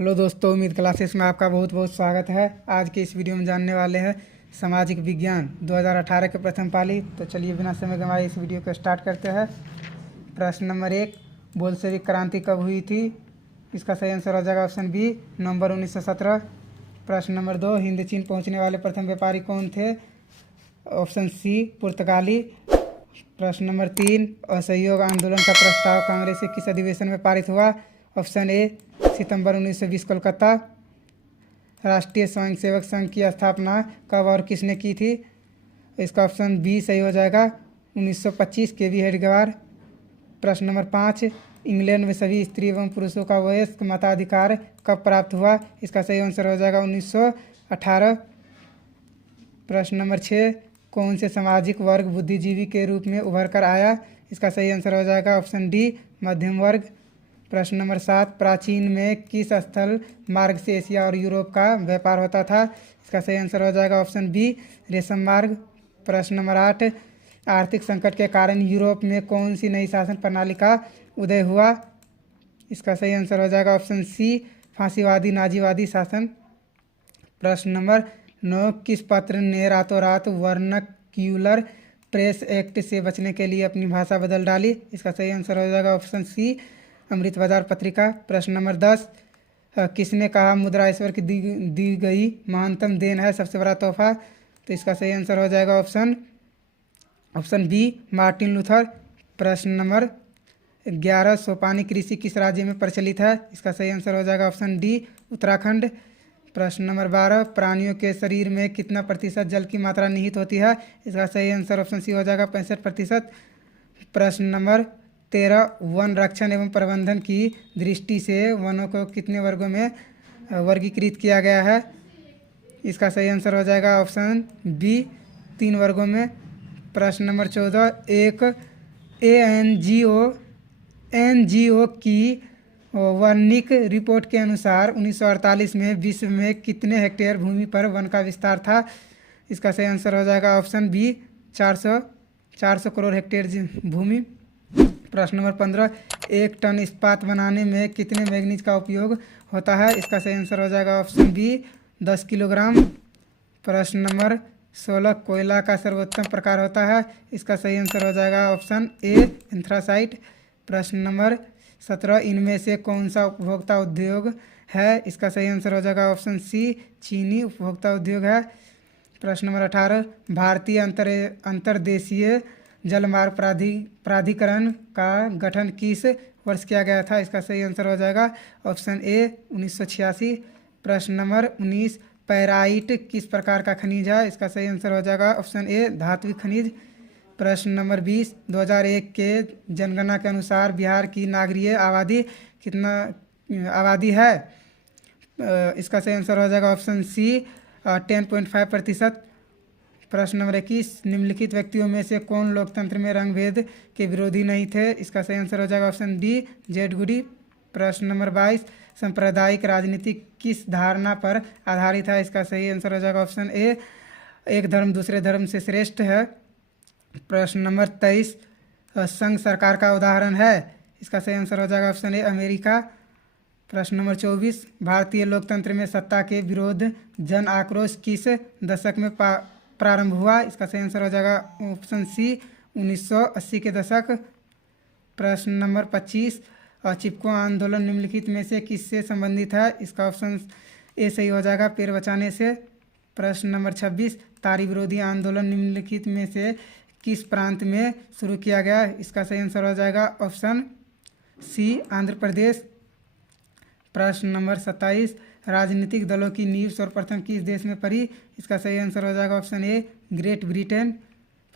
Hello दोस्तों, उम्मीद classes में आपका बहुत बहुत स्वागत है। आज के इस वीडियो में जानने वाले हैं सामाजिक विज्ञान 2018 के प्रथम पाली। तो चलिए बिना समय गंवाए इस वीडियो को स्टार्ट करते हैं। प्रश्न नंबर 1, बोल्शेविक क्रांति कब हुई थी? इसका सही आंसर हो जाएगा ऑप्शन बी, नवंबर 1917। प्रश्न नंबर 2, हिंद चीन पहुँचने वाले प्रथम व्यापारी कौन थे? ऑप्शन सी, पुर्तगाली। प्रश्न नंबर 3, असहयोग आंदोलन का प्रस्ताव कांग्रेस के किस अधिवेशन में पारित हुआ? ऑप्शन ए, सितंबर 1920 कोलकाता। राष्ट्रीय स्वयंसेवक संघ की स्थापना कब और किसने की थी? इसका ऑप्शन बी सही हो जाएगा, 1925 के.वी. हेडगेवार। प्रश्न नंबर 5, इंग्लैंड में सभी स्त्री एवं पुरुषों का वयस्क मताधिकार कब प्राप्त हुआ? इसका सही आंसर हो जाएगा 1918। प्रश्न नंबर 6, कौन से सामाजिक वर्ग बुद्धिजीवी के रूप में उभर कर आया? इसका सही आंसर हो जाएगा ऑप्शन डी, मध्यम वर्ग। प्रश्न नंबर 7, प्राचीन में किस स्थल मार्ग से एशिया और यूरोप का व्यापार होता था? इसका सही आंसर हो जाएगा ऑप्शन बी, रेशम मार्ग। प्रश्न नंबर 8, आर्थिक संकट के कारण यूरोप में कौन सी नई शासन प्रणाली का उदय हुआ? इसका सही आंसर हो जाएगा ऑप्शन सी, फांसीवादी नाजीवादी शासन। प्रश्न नंबर 9, किस पत्र ने रातों रात वर्नाक्यूलर प्रेस एक्ट से बचने के लिए अपनी भाषा बदल डाली? इसका सही आंसर हो जाएगा ऑप्शन सी, अमृत बाजार पत्रिका। प्रश्न नंबर 10, किसने कहा मुद्रास्फीति की दी गई महानतम देन है सबसे बड़ा तोहफा? तो इसका सही आंसर हो जाएगा ऑप्शन बी, मार्टिन लूथर। प्रश्न नंबर 11, सोपानी कृषि किस राज्य में प्रचलित है? इसका सही आंसर हो जाएगा ऑप्शन डी, उत्तराखंड। प्रश्न नंबर 12, प्राणियों के शरीर में कितना प्रतिशत जल की मात्रा निहित होती है? इसका सही आंसर ऑप्शन सी हो जाएगा 65%। प्रश्न नंबर 13, वन रक्षण एवं प्रबंधन की दृष्टि से वनों को कितने वर्गों में वर्गीकृत किया गया है? इसका सही आंसर हो जाएगा ऑप्शन बी, 3 वर्गों में। प्रश्न नंबर 14, एक एनजीओ की वर्निक रिपोर्ट के अनुसार 1948 में विश्व में कितने हेक्टेयर भूमि पर वन का विस्तार था? इसका सही आंसर हो जाएगा ऑप्शन बी, 400 करोड़ हेक्टेयर भूमि। प्रश्न नंबर 15, 1 टन इस्पात बनाने में कितने मैग्नीज का उपयोग होता है? इसका सही आंसर हो जाएगा ऑप्शन बी, 10 किलोग्राम। प्रश्न नंबर 16, कोयला का सर्वोत्तम प्रकार होता है? इसका सही आंसर हो जाएगा ऑप्शन ए, एंथ्रासाइट। प्रश्न नंबर 17, इनमें से कौन सा उपभोक्ता उद्योग है? इसका सही आंसर हो जाएगा ऑप्शन सी, चीनी उपभोक्ता उद्योग है। प्रश्न नंबर 18, भारतीय अंतर्देशीय जलमार्ग प्राधिकरण का गठन किस वर्ष किया गया था? इसका सही आंसर हो जाएगा ऑप्शन ए, 1986। प्रश्न नंबर 19, पैराइट किस प्रकार का खनिज है? इसका सही आंसर हो जाएगा ऑप्शन ए, धात्विक खनिज। प्रश्न नंबर 20, 2001 के जनगणना के अनुसार बिहार की नागरिक आबादी कितना आबादी है? इसका सही आंसर हो जाएगा ऑप्शन सी, 10.5%। प्रश्न नंबर 21, निम्नलिखित व्यक्तियों में से कौन लोकतंत्र में रंगभेद के विरोधी नहीं थे? इसका सही आंसर हो जाएगा ऑप्शन बी, जेड गुडी। प्रश्न नंबर 22, सांप्रदायिक राजनीति किस धारणा पर आधारित है? इसका सही आंसर हो जाएगा ऑप्शन ए, एक धर्म दूसरे धर्म से श्रेष्ठ है। प्रश्न नंबर 23, संघ सरकार का उदाहरण है? इसका सही आंसर हो जाएगा ऑप्शन ए, अमेरिका। प्रश्न नंबर 24, भारतीय लोकतंत्र में सत्ता के विरोध जन आक्रोश किस दशक में प्रारंभ हुआ? इसका सही आंसर हो जाएगा ऑप्शन सी, 1980 के दशक। प्रश्न नंबर 25, चिपको आंदोलन निम्नलिखित में से किससे संबंधित है? इसका ऑप्शन ए सही हो जाएगा, पेड़ बचाने से। प्रश्न नंबर 26, तारी विरोधी आंदोलन निम्नलिखित में से किस प्रांत में शुरू किया गया? इसका सही आंसर हो जाएगा ऑप्शन सी, आंध्र प्रदेश। प्रश्न नंबर 27, राजनीतिक दलों की नींव सर्वप्रथम किस देश में पड़ी? इसका सही आंसर हो जाएगा ऑप्शन ए, ग्रेट ब्रिटेन।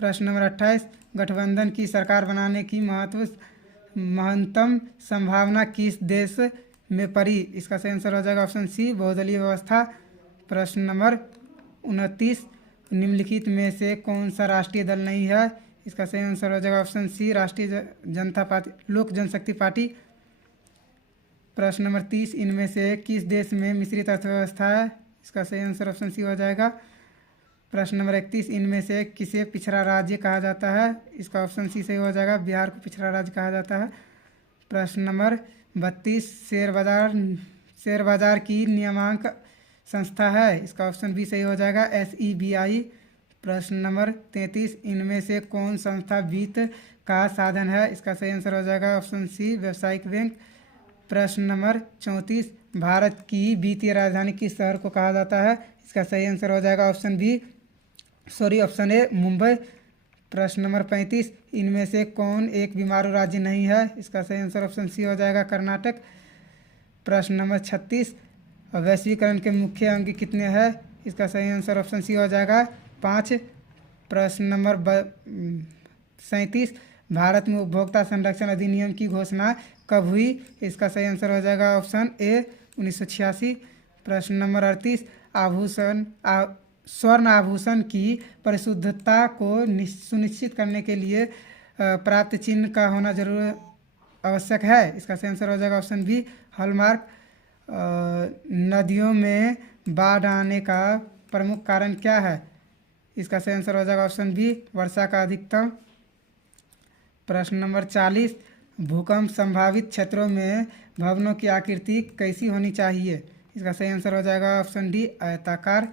प्रश्न नंबर 28, गठबंधन की सरकार बनाने की महत्तम संभावना किस देश में पड़ी? इसका सही आंसर हो जाएगा ऑप्शन सी, बहुदलीय व्यवस्था। प्रश्न नंबर 29, निम्नलिखित में से कौन सा राष्ट्रीय दल नहीं है? इसका सही आंसर हो जाएगा ऑप्शन सी, राष्ट्रीय जनता पार्टी, लोक जनशक्ति पार्टी। प्रश्न नंबर 30, इनमें से किस देश में मिश्रित अर्थव्यवस्था है? इसका सही आंसर ऑप्शन सी हो जाएगा। प्रश्न नंबर 31, इनमें से किसे पिछड़ा राज्य कहा जाता है? इसका ऑप्शन सी सही हो जाएगा, बिहार को पिछड़ा राज्य कहा जाता है। प्रश्न नंबर 32, शेयर बाजार की नियामक संस्था है? इसका ऑप्शन बी सही हो जाएगा, SEBI। प्रश्न नंबर 33, इनमें से कौन संस्था वित्त का साधन है? इसका सही आंसर हो जाएगा ऑप्शन सी, व्यावसायिक बैंक। प्रश्न नंबर 34, भारत की वित्तीय राजधानी किस शहर को कहा जाता है? इसका सही आंसर हो जाएगा ऑप्शन ए, मुंबई। प्रश्न नंबर 35, इनमें से कौन एक बीमारू राज्य नहीं है? इसका सही आंसर ऑप्शन सी हो जाएगा, कर्नाटक। प्रश्न नंबर 36, वैश्वीकरण के मुख्य अंग कितने हैं? इसका सही आंसर ऑप्शन सी हो जाएगा, 5। प्रश्न नंबर 37, भारत में उपभोक्ता संरक्षण अधिनियम की घोषणा कब हुई? इसका सही आंसर हो जाएगा ऑप्शन ए, 1986। प्रश्न नंबर 38, स्वर्ण आभूषण की परिशुद्धता को सुनिश्चित करने के लिए प्राप्त चिन्ह का होना जरूर आवश्यक है? इसका सही आंसर हो जाएगा ऑप्शन बी, हॉलमार्क। नदियों में बाढ़ आने का प्रमुख कारण क्या है? इसका सही आंसर हो जाएगा ऑप्शन बी, वर्षा का अधिकतम। प्रश्न नंबर 40, भूकंप संभावित क्षेत्रों में भवनों की आकृति कैसी होनी चाहिए? इसका सही आंसर हो जाएगा ऑप्शन डी, आयताकार।